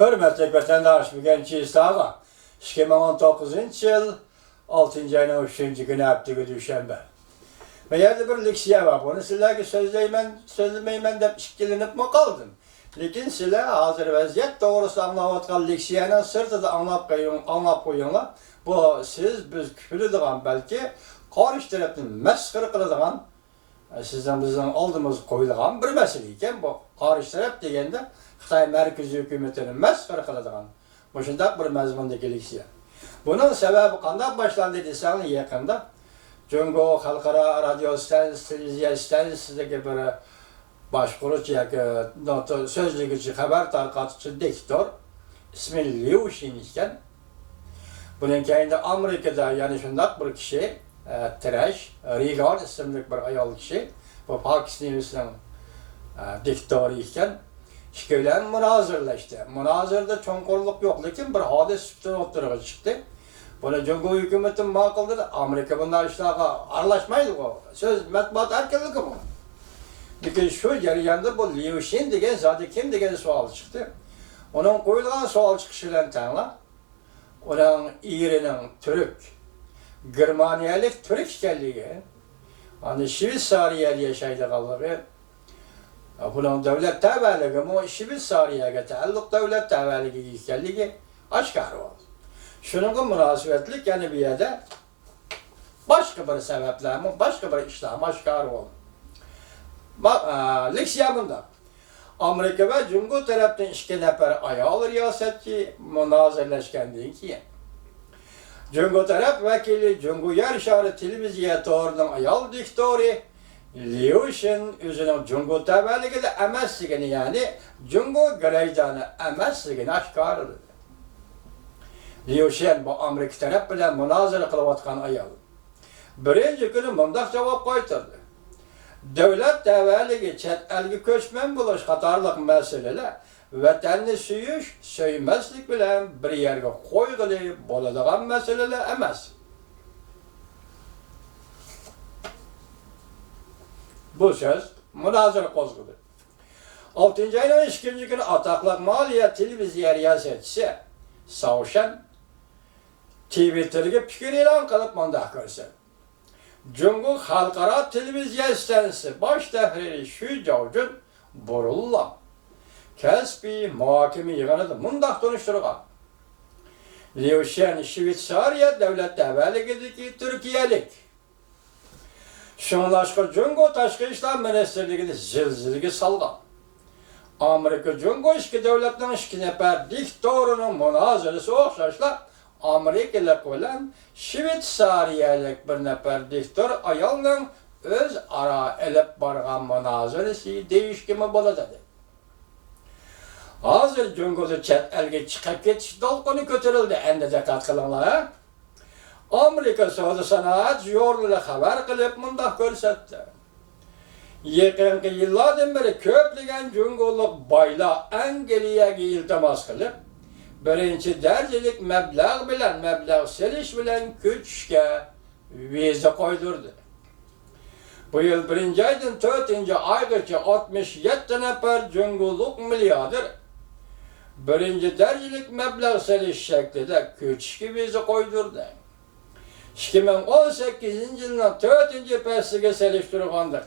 Hürmetli vatandaş, bugün Çiğistağa, 2019 yıl 6. ayının 3. günü haftığı düşenbe. Ve yerde bir leksiye var, bunu sizlerle sözlemeymen de işkilenip mi kaldın? Lekin sizler hazır vaziyet doğrusu anlavatkan leksiyenin sırtı da anlap koyunlar. Bu siz biz küfür edilen belki karşı tarafını meskır kılıdığan, sizden bizim aldığımız koyulduğan bir mesele iken bu karşı taraf degende Xitay merkezi hükümetinin meskır kılıdığan bu şundak bir mezmundaki leksiye. Bunun sebebi kandak başlandı desem yakında. Cungo Halkara Radyo Televizyon Stansiyası'ndaki bir başkurucu sözlüğücü haber tarqatıcı diktor ismi Liu Xin iken bunun kayında Amerika'da yani şundak bir kişi Trash Regan isimli bir ayol kişi bu Pakistan'ın diktoru iken şikaylen münazırlaştı. Münazırda çonkorluk yok lakin bir hadis ortaya çıktı. Bunu Cungo hükümetin makıldı da Amerika bunlar işlerine arlaşmaydı o. Söz matbuat erkenlik bu. Çünkü şu jarayanda bu Liu Xin degen zaten kim degen sual çıktı. Onun koyulgan sual çıkışıyla tanla. Onun İran'ın Türk, Germaniyalik Türk işgalliği, hani Şvitsariyalı yaşaydı kallığı, bunun devlet tevelliği, ama Şvitsariyaga taalluk devlet tevelliği işgalliği aşkar oldu. Şunun münasebetlik yani bir yerde başka bir sebepler, başka bir işlem aşkar oldu. Leksiyamında Amerika ve Cungo taraftan iki nefer ayol riyasetçi münazirleşkendiğin ki Cungo taraf vekili Cungo Yarışarı Televizyatörünün ayol diktori Liu Xin üzerine Cungo tevelliği de emesligini yani Cungo garajdanı emesligini aşkar oldu. Liu Xin bu Amerika taraf bilen münazara kılıvatkan ayol. Birinci günü mındak cevap koyturdu. Devlet tevelliği chet elgi köçmen buluş katarlık meseleler vatanını süyüş, söymezlik bilen bir yerge koygılı boladigan meseleler emas. Bu söz münazara kozgıdı. 6. ayının 2. günü ataklık Maliye Televizyon riyasetçisi Savşan Twitter'ga fikir e'lon qilib mundaq ko'rsa. Cungo Xalqaro Televizyon Stansiyasi bosh tahriri Shu Jovjun Borulla kasbiy muhokama yig'inida mundaq tunishtirgan. Liu Xin Shvetsariya davlat tavalligidagi Turkiyalik. Shunlashqa Cungo Tashqi ishlar ministrligida zilzilaga solgan. Amerika Cungo ikki davlatning ikki nafar diktorining munozarasi o'xshashlar Amerikalık olan Şvetsariyalik bir nefer diktor ayolning öz ara elip bargan münazarası değişkimi bo'ladi. Hazır Cungo'da chet elga chiqib ketish dolqini ko'tarildi. Endi diqqat qilinglar. Amerika savdo sanoat jurnali xabar qilib mundaq ko'rsatdi. Yaqinqi yillardan beri ko'plagan Cungolik boylar Angliyaga iltimos qilib birinci derecelik meblağ seliş bilen köçüşke vize koydurdu. Bu yıl 1. aydan 4. aygacha 67 nefer Cungoluk milyarder birinci derecelik meblağ seliş şeklinde köçüşke vize koydurdu. 2018 yılının 4. peslige seliştirganda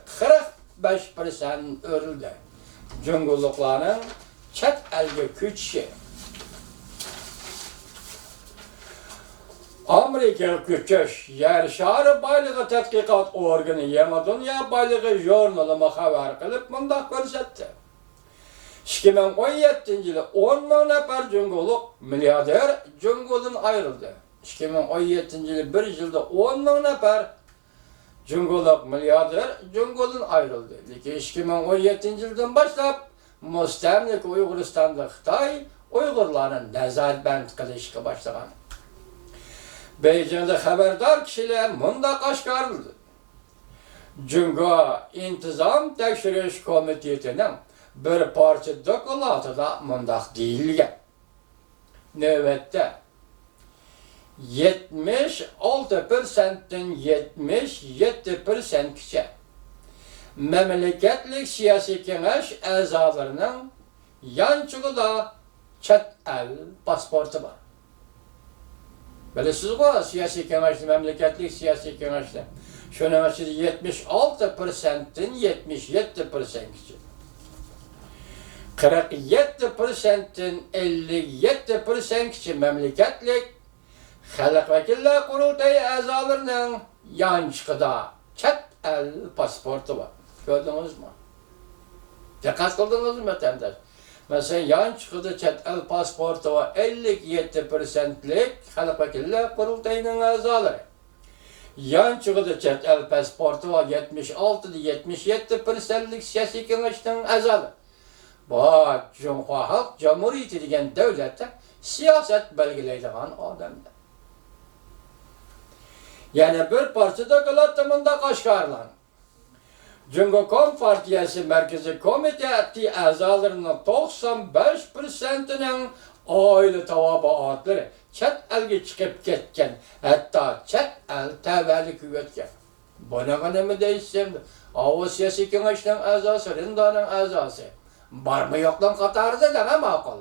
45% örüldü. Cungolukların chet elge köçüşü. Amerika Köçüş Yarışarı Baylığı Tədqiqat Organı Yeni Dünya Baylığı jurnalına haber kılıp mundaq ko'rsatdi. 2017 yılı 10 bin nefer Cungoluk milyarder Cungo'dan ayrıldı. 2017 yılı bir yılda 10 bin nefer Cungoluk milyarder Cungo'dan ayrıldı. Lakin 2017 yıldan başlap müstemlik Uyguristan'da Xitay Uygurların nazarband qilishga başlagan. Beycan'da haberdar kişiler mundaq aşkarıldı. Cungo İntizam Tekşiriş Komiteti'nin bir parça dokumentada mundaq deyilgan. Növbette 76%'dan 77%gacha memleketlik siyasi kengash a'zolarining yanchig'ida chet el pasportu var. Bilesiz o siyasi kengaşlı, memleketlik siyasi kengaşlı. Şunun için 76%'in 77% için. 47%'in 57% için memleketlik Halk Vekiller Kurultayı azalarının yançıkıda chet el pasportu var. Gördünüz mü? Dikkat kıldınız mı vatandaş? Mesela yançıkıda chet el pasportu var 57%'lik Halk Vekiller Kurultayı'nın azaları. Yançıkıda chet el pasportu var 76-77%'lik siyasi kengaşının azaları. Bak, Cumhuriyet Halk Cumhuriyeti degan devlette siyaset belgileydigan odamlar. Yani bir partide kılatımında Kaşgarlan. Cumhuriyet Partiyası Merkezi Komitesi azalarının 95%'nin aile tabaatları chet elge çıkıp ketken, hatta chet el tevellik üretken. Buna nemi değişsem de, o siyasi kengaşının azası, Rinda'nın azası. Var mı yok lan Katar'da da ne makul?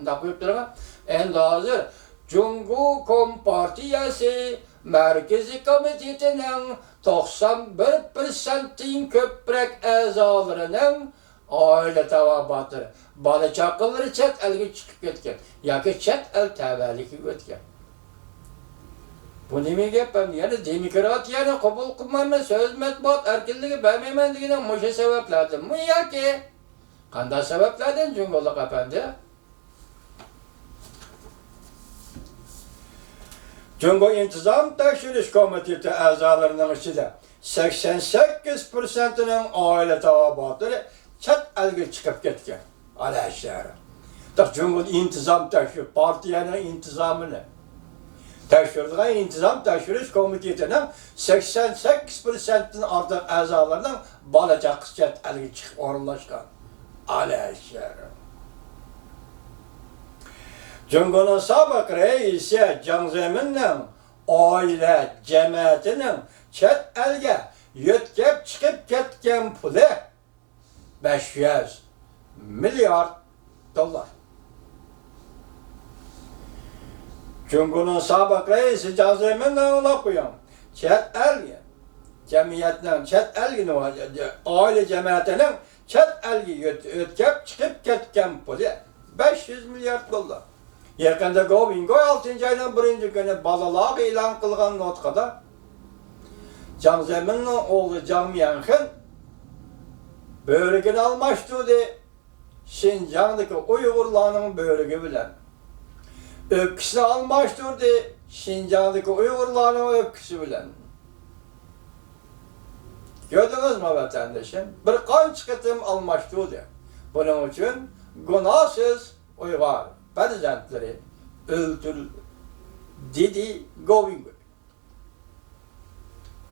Onda koyup durma. En hazır Cumhuriyet Partiyası Merkezi Komitesi'nin 91%'in köprek azalarının aile tavabatları. Bana çakılları chet elge çıkıp ketken. Yaki chet el tevellik üretken. Bu nemi gepem? Yani demokratiyani kabul kılmamı, söz metbuat erkinliği vermemen diginin muşe sebeplerden mi yaki? Qanday sebeplerden Cumhuriyet Efendi? Cumhuriyet İntizam Tekşiriş Komitesi azalarının içinde 88%'nin aile tavabatları chet elge çıkıp ketken. Alaşlar. Cumhuriyet İntizam Tekşiriş Partiyanın intizamını. Tekşirdiğin İntizam Tekşiriş Komitesi'nin 88%'nin artık azalarının balacak chet elge çıkıp orunlaşkan. Alaşlar. Cumhur'un sabık reisi Can Zemin'in aile cemiyetinin chet elge yetkep çıkıp ketken pulu 500 milyar dolar. Cumhur'un sabık reisi Can Zemin'in ola koyan chet elge cemiyetinin chet elge aile cemiyetinin chet elge yetkep çıkıp ketken pulu 500 milyar dolar. Yakında Govingo 6. ayının 1. günü balalığa ilan kılgan notkada Can Zemin'in oğlu Can Yankın böğrügünü almıştı Şincan'daki Uygurlarının böğrügü bilen. Öpküsünü almıştı Şincan'daki Uygurlarının öpküsü bilen. Gördünüz mü vatandaşım? Bir kan çıkıtım almıştı Bunun için günahsız Uygar prezidentleri öldürüldü dedi Govingo.